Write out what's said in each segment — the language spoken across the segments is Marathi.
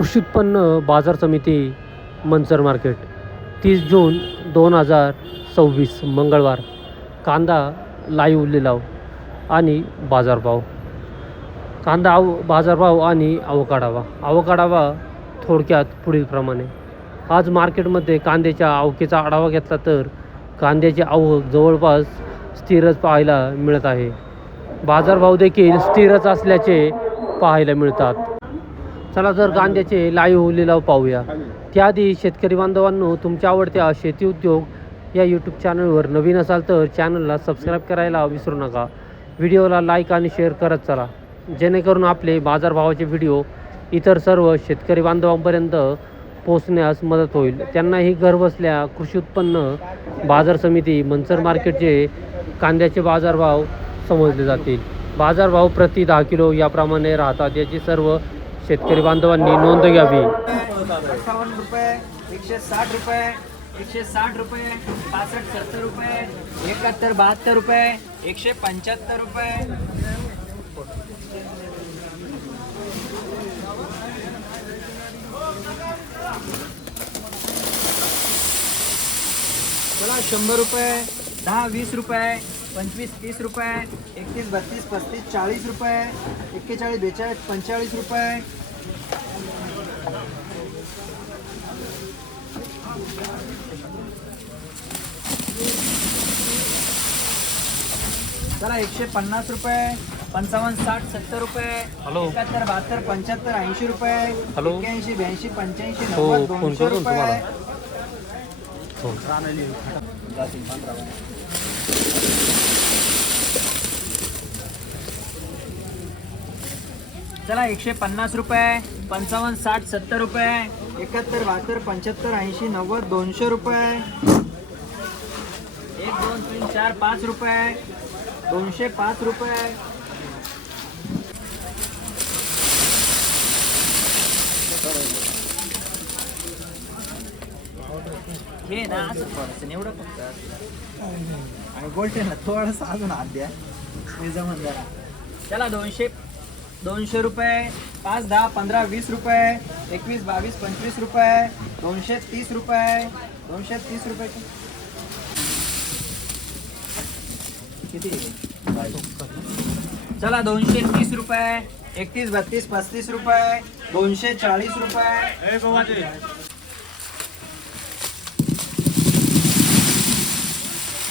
कृषी उत्पन्न बाजार समिती मंचर मार्केट 30 जून 2026 मंगळवार. कांदा लाईव्ह लिलाव आणि बाजारभाव. कांदा बाजारभाव आणि आवक आढावा थोडक्यात पुढीलप्रमाणे. आज मार्केटमध्ये कांद्याच्या आवकेचा आढावा घेतला तर कांद्याची आवक जवळपास स्थिरच पाहायला मिळत आहे. बाजारभाव देखील स्थिरच असल्याचे पाहायला मिळतात. चला तर कांद्याचे लाईव्ह लिलाव पाहूया. त्याआधी शेतकरी बांधवांनो, तुमच्या आवडत्या शेती उद्योग या यूट्यूब चॅनलवर नवीन असाल तर चॅनलला सबस्क्राईब करायला विसरू नका. व्हिडिओला लाईक आणि शेअर करत चला, जेणेकरून आपले बाजारभावाचे व्हिडिओ इतर सर्व शेतकरी बांधवांपर्यंत पोहोचण्यास मदत होईल. त्यांनाही घरबसल्या कृषी उत्पन्न बाजार समिती मंचर मार्केटचे कांद्याचे बाजारभाव समजले जातील. बाजारभाव प्रति 10 किलो याप्रमाणे राहतात. याची सर्व शेतकरी बांधवांनी नोंद घ्यावी. 58 रुपये, 160 रुपये, 160 रुपये, 65 70 रुपये, 71 72 रुपये, 175 रुपये. चला 100 रुपये, 10 20 रुपये, 25 30 रुपये, 31 32 35 40 रुपये, 41 42 45 रुपये. चला 150 रुपये, 55 60 70 रुपये, हॅलो. 71 72 75 80 रुपये, हॅलो. 81 82 85 हो, 90 फोन 200 करून रुपये. तुम्हाला. हो. चला 150 रुपये, 55 60 70 रुपये, 71 72 75 80 90 200 रुपये. 1 2 3 4 5 रुपये, 205 रुपये. हे ना असं थोडंसं एवढं फक्त आणि गोल्टेनला थोडंसं अजून हात द्या जमन जरा. चला 200 रुपये, 5 10 15 20 रुपये, 21 22 25 रुपये, 230 रुपये, 230 रुपये किती. चला 230 रुपये, 31 32 35 रुपये, 240 रुपये.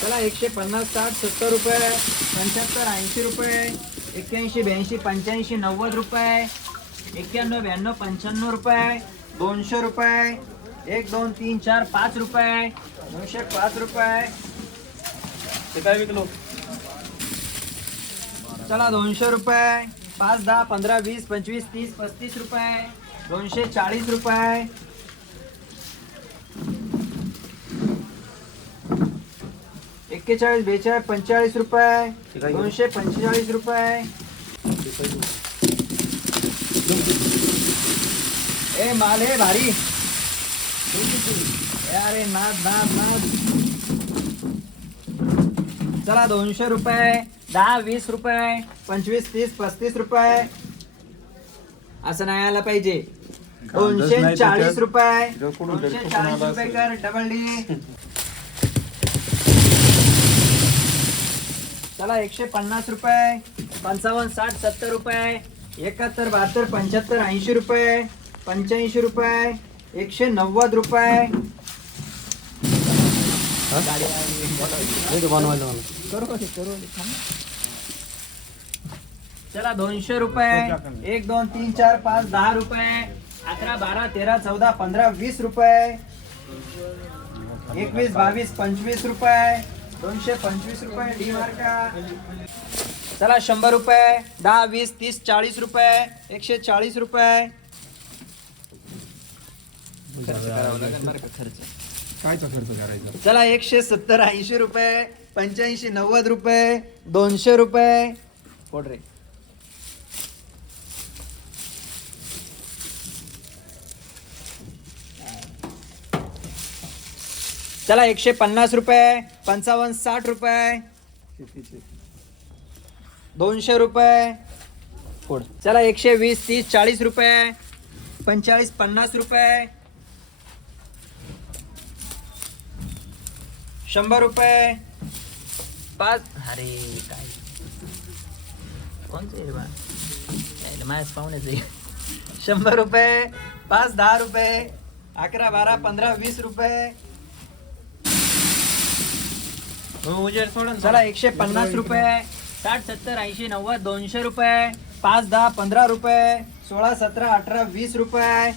चला 150 60 70 रुपये, 75 80 रुपये, 81 82 85 90 रुपये, 91 92 95 रुपये, 200 रुपये. 1 2 3 4 5 रुपये, 205 रुपये. चला 200 रुपये, 5 10 15 20 25 30 35 रुपये, 240 रुपये. 41 42 45 रुपये, 245 रुपये. ए माल है भारी. अरे नाद नाद नाद. चला 200 रुपये, 10 20 रुपये, 25 30 35 रुपये. असं नाही आलं पाहिजे. 240 रुपये, 240 रुपये कर डबल डी. चला 150 रुपये, 55 60 70 रुपये, 71 72 75 80 रुपये, 85 रुपये, 190 रुपये. चला 200 रुपये, 1 2 3 4 5 10 रुपये, 11 12 13 14 15 20 रुपये, 21 22 25 रुपये, 225 रुपये डी मार्का. चला 100 रुपये, 10 20 30 40 रुपये, 140 रुपये. खर्च करावा लागेल बरं का, खर्च कायचा खर्च करायचा. चला 170 80 रुपये, 85 90 रुपये, 200 रुपये. कोड रे. चला 150 रुपये, 55 60 रुपये, 200 रुपये. चला 120 30 40 रुपये, 45 50 रुपये, 100 रुपये, 5 अरे काय कोणते बा माझ्याच पाहुण्याच 100 रुपये, 5 10 रुपये, 11 12 15 20 रुपये, चला 150 रुपये, 60 70 80 90 200 रुपये, 5 10 15 रुपये, 16 17 18 20 रुपये,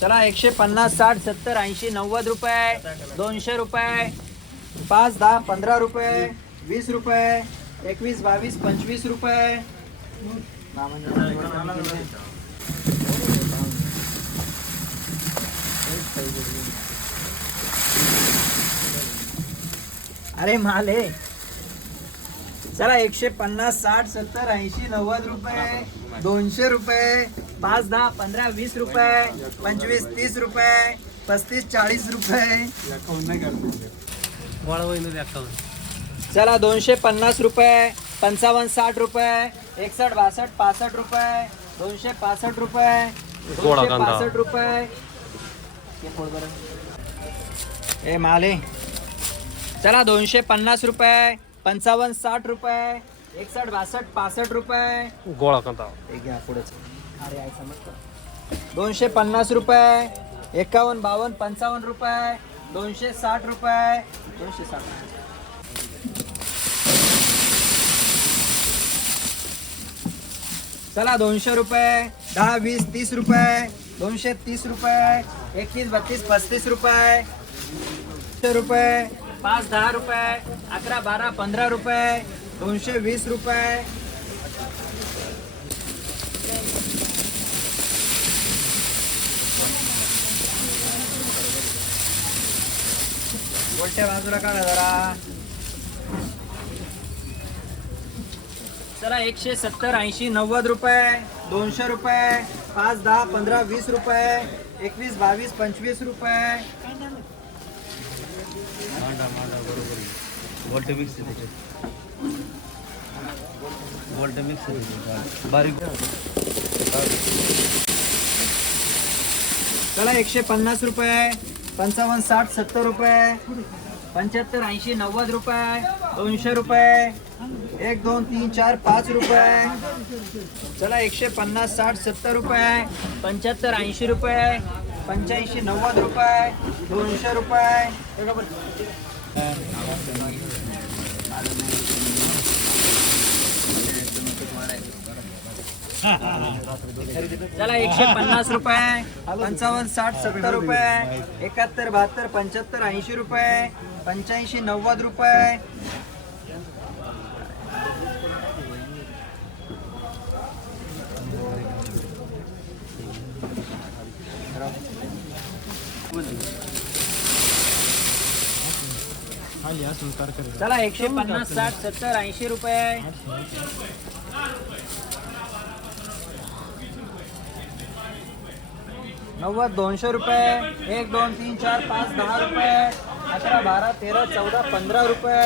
चला 150 60 70 80 90 रुपये, 200 रुपये, 5 10 15 रुपये, 20 रुपये, 21 22 25 रुपये, अरे माल आहे. चला 150 60 70 80 90 रुपये, 200 रुपये, 5 10 15 20 रुपये, 25 30 रुपये, 35 40 रुपये, चला 250 रुपये, 55 60 रुपये, 61 62 65 रुपये, 265 रुपये, 265 रुपये, ए माले. चला 250 रुपये, 55 60 रुपये, 61 62 65 रुपये, गोळा कांदा घ्या पुढेच. अरे आहे समजतं. 250 रुपये, 51 52 55 रुपये, 260 रुपये, 260. चला 200 रुपये, 10 20 30 रुपये, 230 रुपये, 21 32 35 रुपये, 100 रुपये, 5 10 रुपये, 11 12 15 रुपये, 220 रुपये, उलट्या बाजूला काढा जरा. चला 170 80 90 रुपये, 200 रुपये, 5 10 15 20 रुपये, 21 22 25 रुपये, चला 150 रुपये, 55 60 70 रुपये, 75 80 90 रुपये, 200 रुपये, 1 2 3 4 5 रुपये, चला 150 60 70 रुपये, 75 80 रुपये, 85 90 रुपये, 200 रुपये, चला 150 रुपये, 55 60 70 रुपये, 71 72 75 80 रुपये, 85 90 रुपये, चला 150 60 70 80 रुपये, 90 200 रुपये, 1 2 3 4 5 10 रुपये, 11 12 13 14 15 रुपये,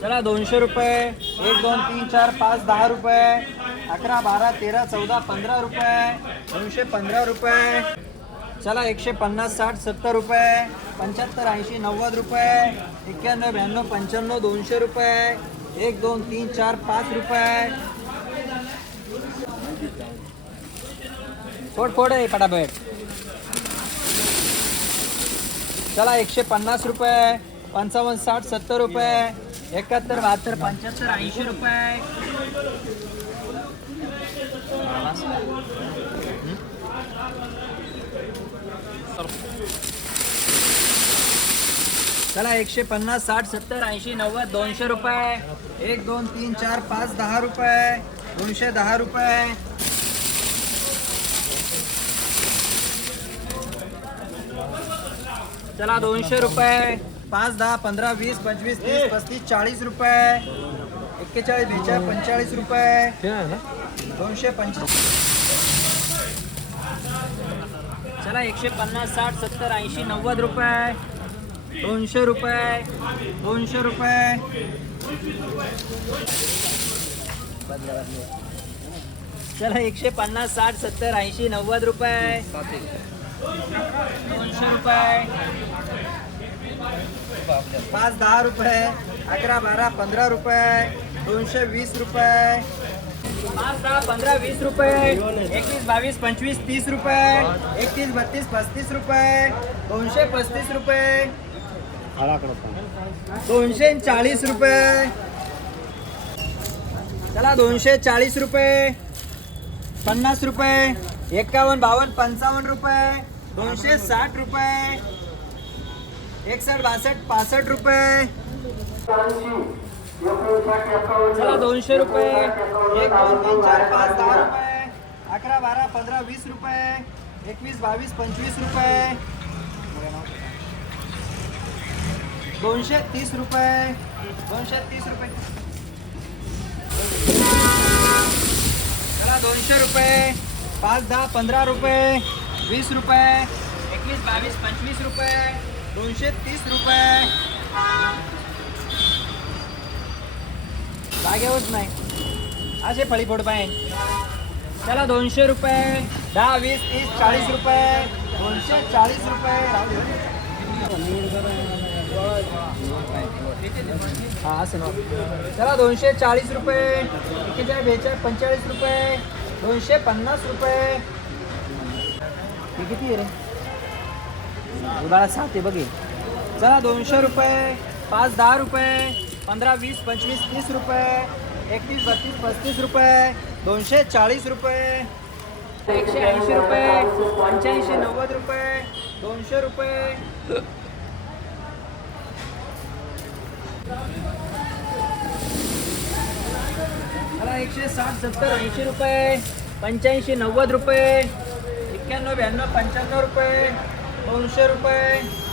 चला 200 रुपये, 1 2 3 4 5 10 रुपये, 11 12 13 14 15 रुपये, 215 रुपये, चला 150 60 70 रुपये, 75 80 90 रुपये, 91 92 95 200 रुपये, 1 2 3 4 5 रुपये, फोड आहे पटापट. चला 150 रुपये, 55 60 70 रुपये, 71 72 75 80 रुपये, चला 150 60 70 80 90 200 रुपये, 1 2 3 4 5 10 रुपये, 210 रुपये, चला 200 रुपये, 5 10 15 20 25 30 35 40 रुपये, 41 42 45 रुपये, 225. चला चला 150 60 70 80 90 रुपये 200 रुपये 200 रुपये चला 150 60 70 80 90 रुपये 200 रुपये 5 10 रुपये 11 12 15 रुपये 220 रुपये 5 10 15 20 रुपये 21 22 25 30 रुपये 31 32 35 रुपये 235 रुपये 240 रुपये चला 240 रुपये 50 रुपये 51 52 55 रुपये 260 रुपये 61 62 65 रुपये चला 200 रुपये 1 2 3 4 5 10 रुपये 11 12 15 20 रुपये 21 22 25 रुपये 230 रुपये 230 रुपये चला 200 रुपये 5 10 15 रुपये 20 रुपये 21 22 25 रुपये 230 रुपये जागेवरच नाही असे फळीफोड पाहिजे चला 200 रुपये 10 20 30 40 रुपये 240 रुपये हा असं ना चला 240 रुपये 41 42 45 रुपये 250 रुपये हे किती आहे रे उदाळा 7 आहे बघे चला 200 रुपये 5 10 रुपये 15 20 25 30 रुपये 31 32 35 रुपये 240 रुपये 180 रुपये 85 90 रुपये 200 रुपये मला 160 70 80 रुपये 85 90 रुपये 91 92 95 रुपये 200 रुपये